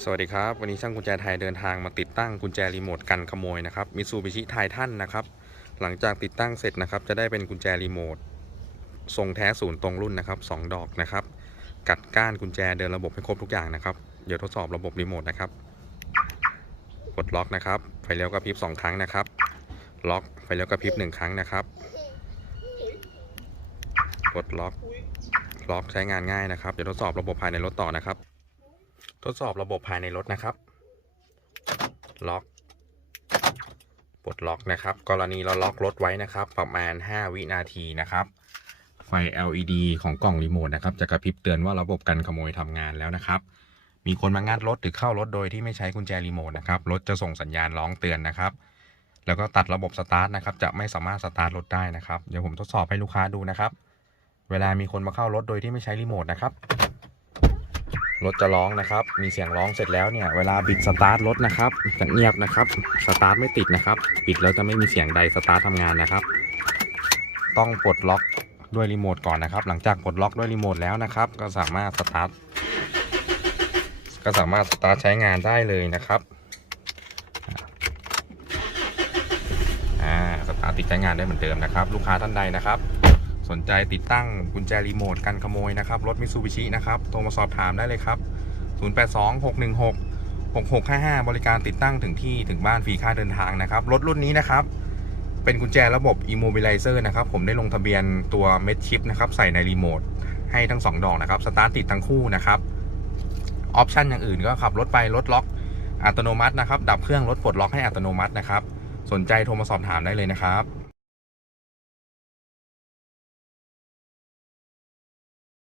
สวัสดีครับ วันนี้ช่างกุญแจไทยเดินทางมาติดตั้งกุญแจรีโมทกันขโมยนะครับมิซูบิชิไททันนะครับ หลังจากติดตั้งเสร็จนะครับ จะได้เป็นกุญแจรีโมททรงแท้ศูนย์ตรงรุ่นนะครับสองดอกนะครับ กัดก้านกุญแจเดินระบบให้ครบทุกอย่างนะครับ เดี๋ยวทดสอบระบบรีโมทนะครับ กดล็อกนะครับ ไฟเลี้ยวกระพริบสองครั้งนะครับ ล็อกไฟเลี้ยวกระพริบหนึ่งครั้งนะครับ กดล็อก ล็อกใช้งานง่ายนะครับ เดี๋ยวทดสอบระบบภายในรถต่อนะครับ ทดสอบระบบภายในรถนะครับ ล็อกปลดล็อกนะครับ กรณีเราล็อกรถไว้นะครับ ประมาณ 5 วินาทีนะครับ ไฟ LED ของกล่องรีโมทนะครับ จะกระพริบเตือนว่าระบบกันขโมยทำงานแล้วนะครับ มีคนมางัดรถหรือเข้ารถโดยที่ไม่ใช้กุญแจรีโมทนะครับ รถจะส่งสัญญาณร้องเตือนนะครับ แล้วก็ตัดระบบสตาร์ทนะครับ จะไม่สามารถสตาร์ทรถได้นะครับ เดี๋ยวผมทดสอบให้ลูกค้าดูนะครับ เวลามีคนมาเข้ารถโดยที่ไม่ใช้รีโมทนะครับ รถจะร้องนะครับ มีเสียงร้องเสร็จแล้วเนี่ย เวลาบิดสตาร์ทรถนะครับจะเงียบนะครับ สตาร์ทไม่ติดนะครับ ปิดแล้วจะไม่มีเสียงใดสตาร์ททำงานนะครับ ต้องปลดล็อกด้วยรีโมทก่อนนะครับ หลังจากปลดล็อกด้วยรีโมทแล้วนะครับ ก็สามารถสตาร์ท ก็สามารถสตาร์ทใช้งานได้เลยนะครับ อ่า สตาร์ทติดใช้งานได้เหมือนเดิมนะครับ ลูกค้าท่านใดนะครับ สนใจติดตั้งกุญแจรีโมทกันขโมยนะครับ รถมิซูบิชินะครับ โทรมาสอบถามได้เลยครับ 082616 6655 บริการติดตั้งถึงที่ถึงบ้านฟรีค่าเดินทางนะครับ รถรุ่นนี้นะครับ เป็นกุญแจระบบ Immobilizer นะครับ ผมได้ลงทะเบียนตัวเม็ดชิปนะครับ ใส่ในรีโมทให้ทั้ง 2 ดอกนะครับ สตาร์ทติดทั้งคู่นะครับ ออปชันอย่างอื่นก็ขับรถไปรถล็อกอัตโนมัตินะครับ ดับเครื่องรถปลดล็อกให้อัตโนมัตินะครับ สนใจโทรมาสอบถามได้เลยนะครับ